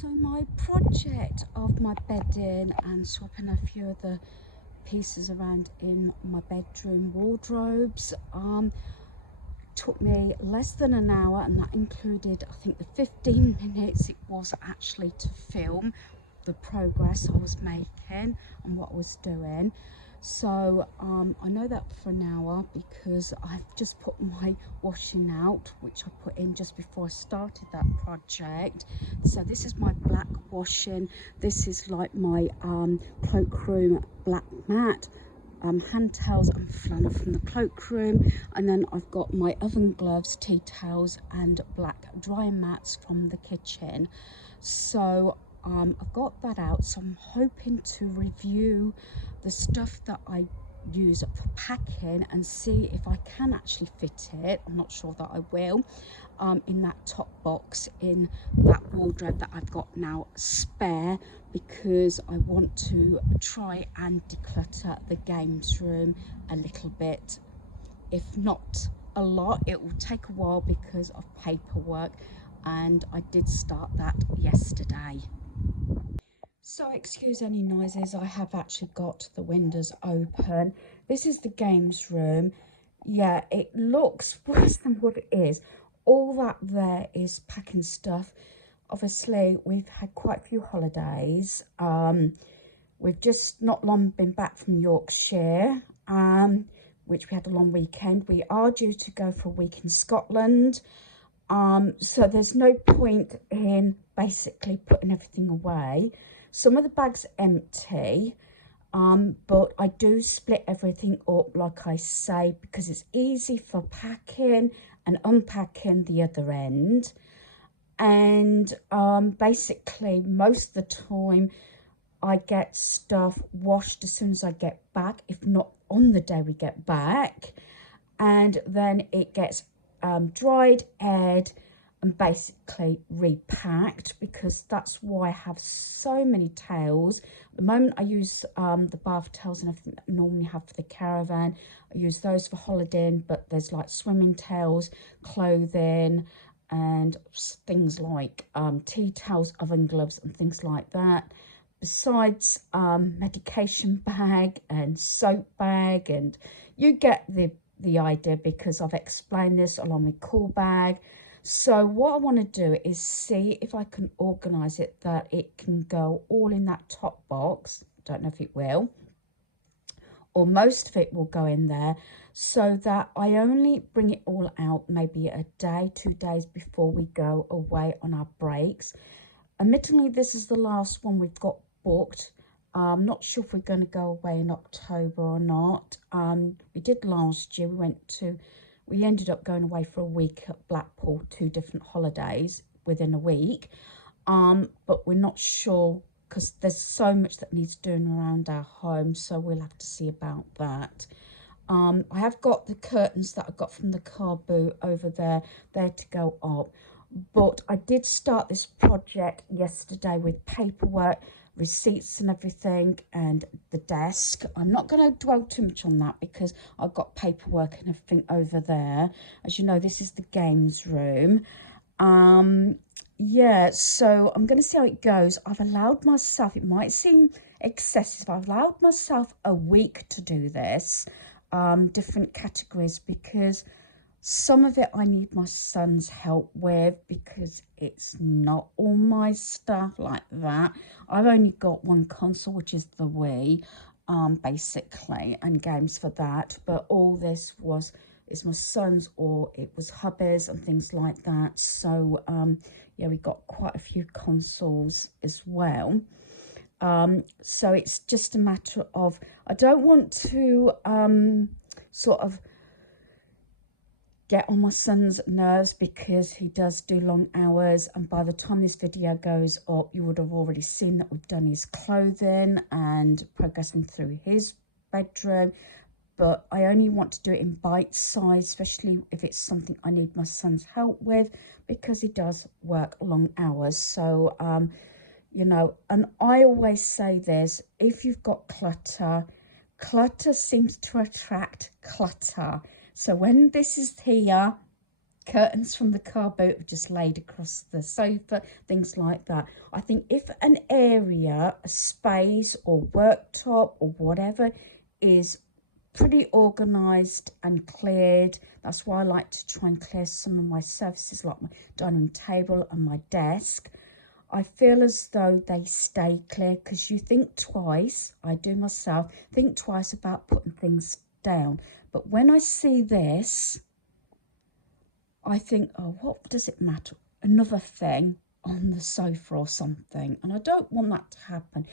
So my project of my bedding and swapping a few of the pieces around in my bedroom wardrobes took me less than an hour, and that included, I think, the 15 minutes it was actually to film the progress I was making and what I was doing. So I know that for an hour because I've just put my washing out, which I put in just before I started that project. So this is my black washing. This is like my cloakroom black mat, hand towels and flannel from the cloakroom, and then I've got my oven gloves, tea towels and black dry mats from the kitchen. So I've got that out, so I'm hoping to review the stuff that I use for packing and see if I can actually fit it. I'm not sure that I will, in that top box in that wardrobe that I've got now spare, because I want to try and declutter the games room a little bit. If not a lot, it will take a while because of paperwork, and I did start that yesterday. So excuse any noises, I have actually got the windows open. This is the games room. Yeah, it looks worse than what it is. All that there is packing stuff. Obviously, we've had quite a few holidays. We've just not long been back from Yorkshire, which we had a long weekend. We are due to go for a week in Scotland. So there's no point in basically putting everything away. Some of the bags empty, but I do split everything up, like I say, because it's easy for packing and unpacking the other end. And basically most of the time I get stuff washed as soon as I get back, if not on the day we get back, and then it gets dried, aired and basically repacked, because that's why I have so many towels. At the moment I use the bath towels and everything that I normally have for the caravan. I use those for holidaying, but there's like swimming towels, clothing and things like tea towels, oven gloves and things like that. Besides medication bag and soap bag, and you get the idea because I've explained this, along with cool bag. So what I want to do is see if I can organise it that it can go all in that top box. Don't know if it will, or most of it will go in there, so that I only bring it all out maybe a day, 2 days before we go away on our breaks. Admittedly, this is the last one we've got booked. I'm not sure if we're going to go away in October or not. We did last year. We ended up going away for a week at Blackpool, 2 different holidays within a week. But we're not sure because there's so much that needs doing around our home, so we'll have to see about that. I have got the curtains that I got from the car boot over there to go up. But I did start this project yesterday with paperwork, receipts and everything, and the desk. I'm not going to dwell too much on that because I've got paperwork and everything over there. As you know, this is the games room. Yeah, so I'm going to see how it goes. I've allowed myself, it might seem excessive, I've allowed myself a week to do this, different categories, because some of it I need my son's help with, because it's not all my stuff like that. I've only got one console, which is the Wii, basically, and games for that. But all this is my son's, or it was hubby's and things like that. So yeah, we got quite a few consoles as well. So it's just a matter of, I don't want to sort of get on my son's nerves, because he does do long hours, and by the time this video goes up you would have already seen that we've done his clothing and progressing through his bedroom. But I only want to do it in bite size, especially if it's something I need my son's help with, because he does work long hours. So you know, and I always say this, if you've got clutter seems to attract clutter. So when this is here, curtains from the car boot are just laid across the sofa, things like that. I think if an area, a space or worktop or whatever is pretty organised and cleared, that's why I like to try and clear some of my surfaces like my dining room table and my desk. I feel as though they stay clear because you think twice, I do myself, think twice about putting things down. But when I see this, I think, oh, what does it matter? Another thing on the sofa or something. And I don't want that to happen.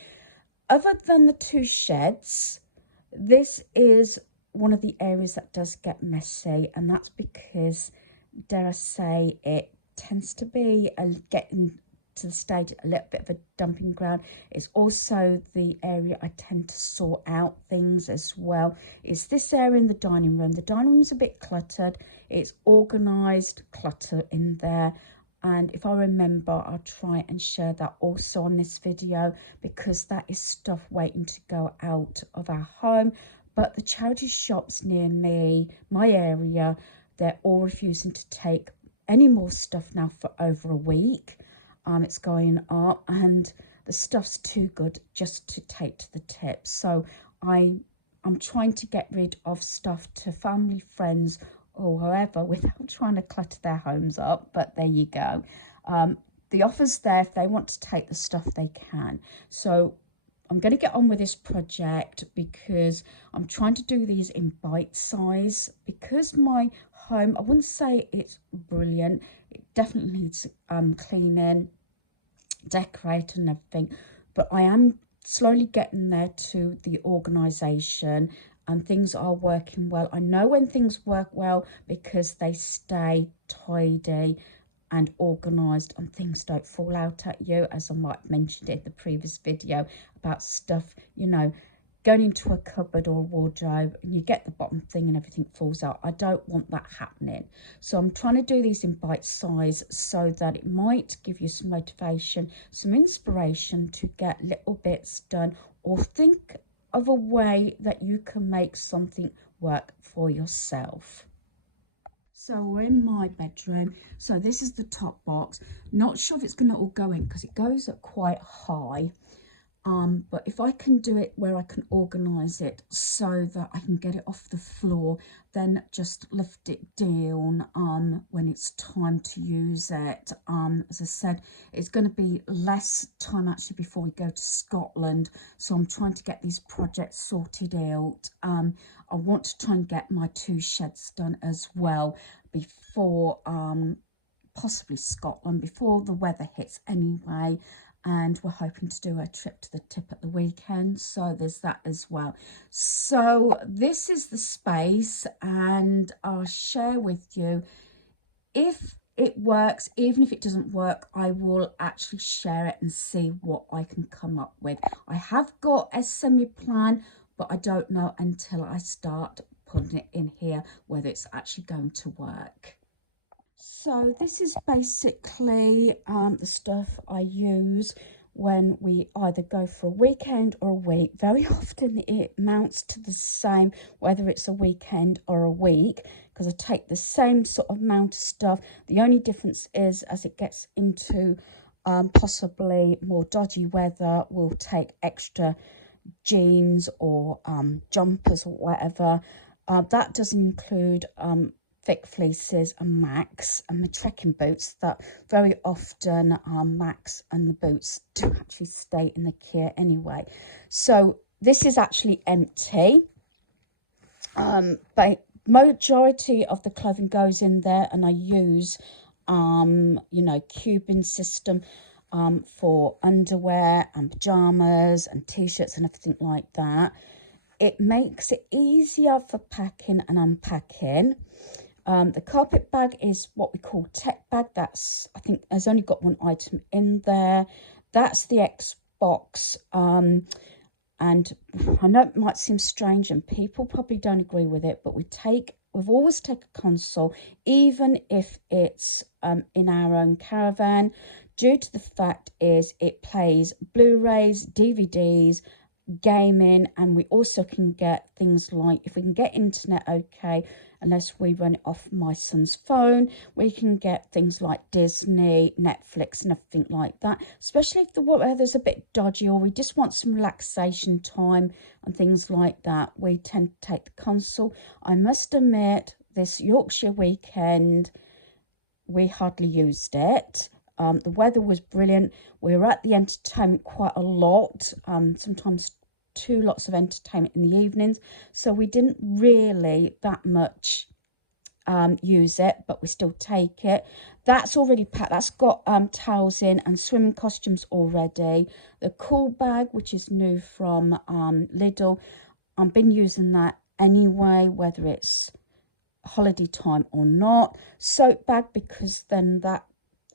Other than the two sheds, this is one of the areas that does get messy. And that's because, dare I say, it tends to be getting to the stage a little bit of a dumping ground. It's also the area I tend to sort out things as well. It's this area in the dining room. The dining room's a bit cluttered. It's organised clutter in there, and if I remember, I'll try and share that also on this video, because that is stuff waiting to go out of our home. But the charity shops near me, my area, they're all refusing to take any more stuff now for over a week. It's going up, and the stuff's too good just to take to the tip. So I'm trying to get rid of stuff to family, friends, or whoever without trying to clutter their homes up. But there you go. The offer's there. If they want to take the stuff, they can. So I'm going to get on with this project because I'm trying to do these in bite size, because my home, I wouldn't say it's brilliant. It definitely needs cleaning, decorating and everything, but I am slowly getting there to the organisation, and things are working well. I know when things work well because they stay tidy and organised and things don't fall out at you, as I might have mentioned in the previous video about stuff, you know, going into a cupboard or a wardrobe and you get the bottom thing and everything falls out. I don't want that happening. So I'm trying to do these in bite size so that it might give you some motivation, some inspiration to get little bits done, or think of a way that you can make something work for yourself. So we're in my bedroom. So this is the top box. Not sure if it's going to all go in because it goes up quite high. But if I can do it where I can organise it so that I can get it off the floor, then just lift it down when it's time to use it. As I said, it's going to be less time actually before we go to Scotland. So I'm trying to get these projects sorted out. I want to try and get my two sheds done as well before possibly Scotland, before the weather hits anyway. And we're hoping to do a trip to the tip at the weekend, so there's that as well. So this is the space, and I'll share with you if it works. Even if it doesn't work, I will actually share it and see what I can come up with. I have got a semi-plan, but I don't know until I start putting it in here whether it's actually going to work. So this is basically the stuff I use when we either go for a weekend or a week. Very often it amounts to the same, whether it's a weekend or a week, because I take the same sort of amount of stuff. The only difference is as it gets into possibly more dodgy weather, we'll take extra jeans or jumpers or whatever. That doesn't include thick fleeces and Max and the trekking boots that very often Max and the boots do actually stay in the kit anyway. So this is actually empty, but majority of the clothing goes in there, and I use you know, cubing system for underwear and pajamas and t-shirts and everything like that. It makes it easier for packing and unpacking. The carpet bag is what we call tech bag. That's, I think, has only got one item in there. That's the Xbox. And I know it might seem strange and people probably don't agree with it, but we've always taken a console, even if it's in our own caravan, due to the fact is it plays Blu-rays, DVDs, gaming, and we also can get things like, if we can get internet okay, unless we run it off my son's phone. We can get things like Disney, Netflix and everything like that, especially if the weather's a bit dodgy or we just want some relaxation time and things like that. We tend to take the console. I must admit, this Yorkshire weekend, we hardly used it. The weather was brilliant. We were at the entertainment quite a lot, sometimes 2 lots of entertainment in the evenings. So we didn't really that much use it, but we still take it. That's already packed. That's got towels in and swimming costumes already. The cool bag, which is new from Lidl, I've been using that anyway, whether it's holiday time or not. Soap bag, because then that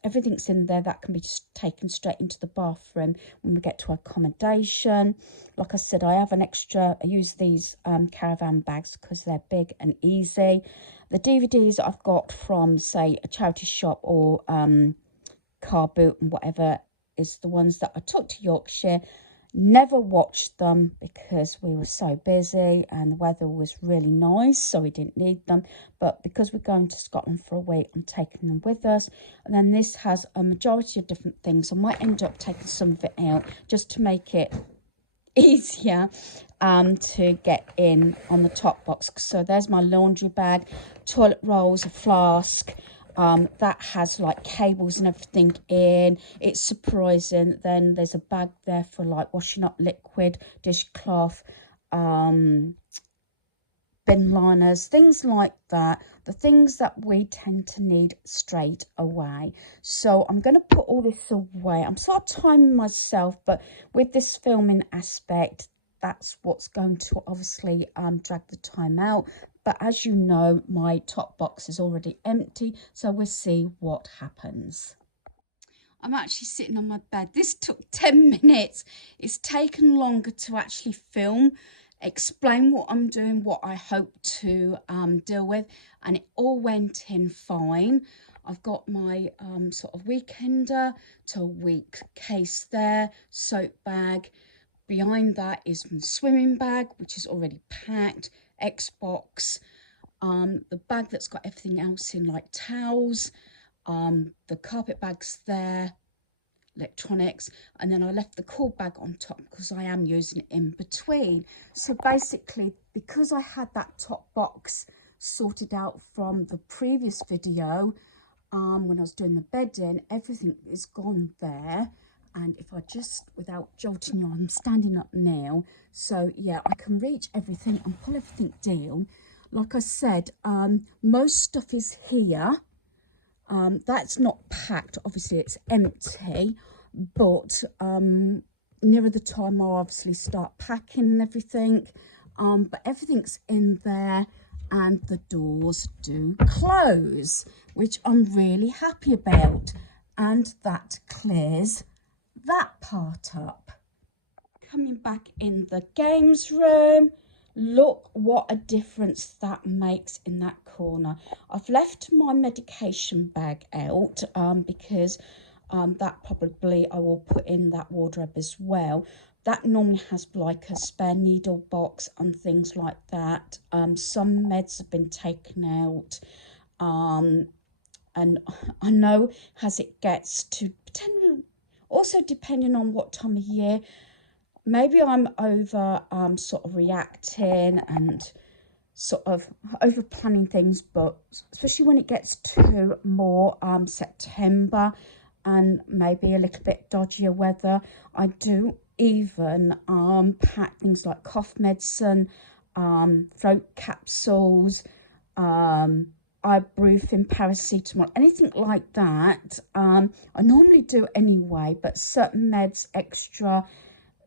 everything's in there, that can be just taken straight into the bathroom when we get to accommodation. Like I said, I have an extra, I use these caravan bags because they're big and easy. The DVDs I've got from, say, a charity shop or car boot and whatever is the ones that I took to Yorkshire. Never watched them because we were so busy and the weather was really nice, so we didn't need them. But because we're going to Scotland for a week, I'm taking them with us. And then this has a majority of different things. I might end up taking some of it out just to make it easier to get in on the top box. So there's my laundry bag, toilet rolls, a flask. That has like cables and everything in. It's surprising. Then there's a bag there for like washing up liquid, dishcloth, bin liners, things like that. The things that we tend to need straight away. So I'm going to put all this away. I'm sort of timing myself, but with this filming aspect, that's what's going to obviously drag the time out. But as you know, my top box is already empty, so we'll see what happens. I'm actually sitting on my bed. This took 10 minutes. It's taken longer to actually film, explain what I'm doing, what I hope to deal with, and it all went in fine. I've got my sort of weekender to week case there, soap bag. Behind that is my swimming bag, which is already packed, Xbox, the bag that's got everything else in, like towels, the carpet bags there, electronics, and then I left the cool bag on top because I am using it in between. So basically, because I had that top box sorted out from the previous video, when I was doing the bedding, everything is gone there. And if I just, without jolting you, I'm standing up now, so yeah, I can reach everything and pull everything down. Like I said, most stuff is here. That's not packed, obviously it's empty, but nearer the time I'll obviously start packing and everything. But everything's in there and the doors do close, which I'm really happy about. And that clears that part up. Coming back in the games room, look what a difference that makes in that corner. I've left my medication bag out because that probably I will put in that wardrobe as well. That normally has like a spare needle box and things like that. Some meds have been taken out, and I know as it gets to also depending on what time of year, maybe I'm over sort of reacting and sort of over planning things, but especially when it gets to more September and maybe a little bit dodgier weather, I do even pack things like cough medicine, throat capsules, ibuprofen, paracetamol, anything like that. I normally do anyway, but certain meds extra,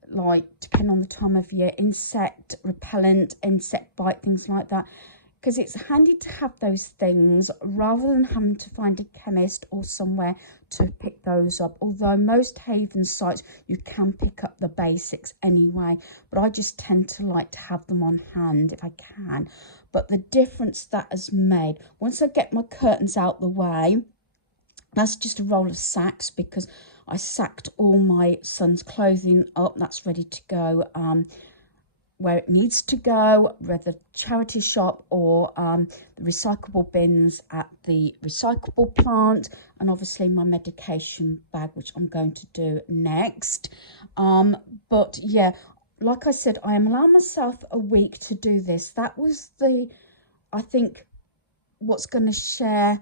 like depending on the time of year, insect repellent, insect bite, things like that, because it's handy to have those things rather than having to find a chemist or somewhere to pick those up. Although most haven sites you can pick up the basics anyway, but I just tend to like to have them on hand if I can. But the difference that has made, once I get my curtains out the way, that's just a roll of sacks because I sacked all my son's clothing up. That's ready to go where it needs to go, whether charity shop or the recyclable bins at the recyclable plant, and obviously my medication bag, which I'm going to do next. But yeah, like I said, I am allowing myself a week to do this. That was I think, what's going to share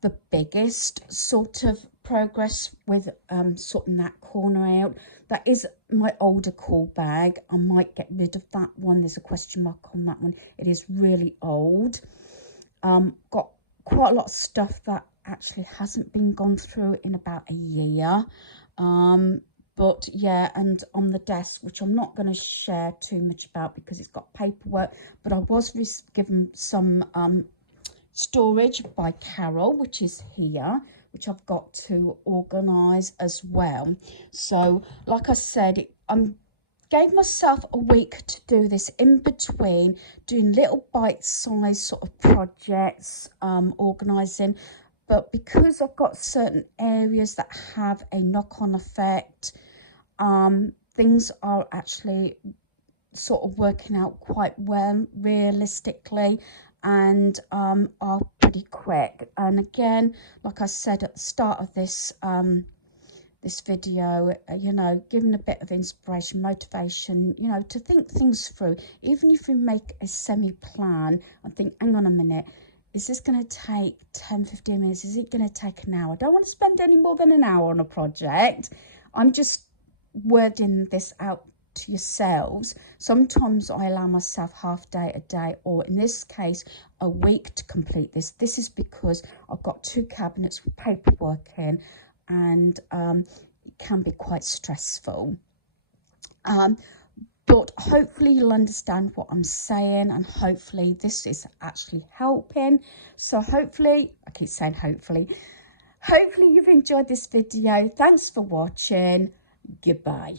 the biggest sort of progress with sorting that corner out. That is my older call bag. I might get rid of that one. There's a question mark on that one. It is really old. Got quite a lot of stuff that actually hasn't been gone through in about a year. But yeah, and on the desk, which I'm not going to share too much about because it's got paperwork, but I was given some storage by Carol, which is here, which I've got to organise as well. So like I said, gave myself a week to do this, in between doing little bite-sized sort of projects, organising. But because I've got certain areas that have a knock-on effect, things are actually sort of working out quite well realistically, and are pretty quick. And again, like I said at the start of this this video, you know, giving a bit of inspiration, motivation, you know, to think things through. Even if you make a semi-plan and think, hang on a minute, is this going to take 10-15 minutes? Is it going to take an hour? I don't want to spend any more than an hour on a project. I'm just wording this out to yourselves. Sometimes I allow myself half day, a day, or in this case a week to complete this. This is because I've got 2 cabinets with paperwork in, and it can be quite stressful. But hopefully you'll understand what I'm saying, and hopefully this is actually helping. So hopefully, I keep saying hopefully you've enjoyed this video. Thanks for watching. Goodbye.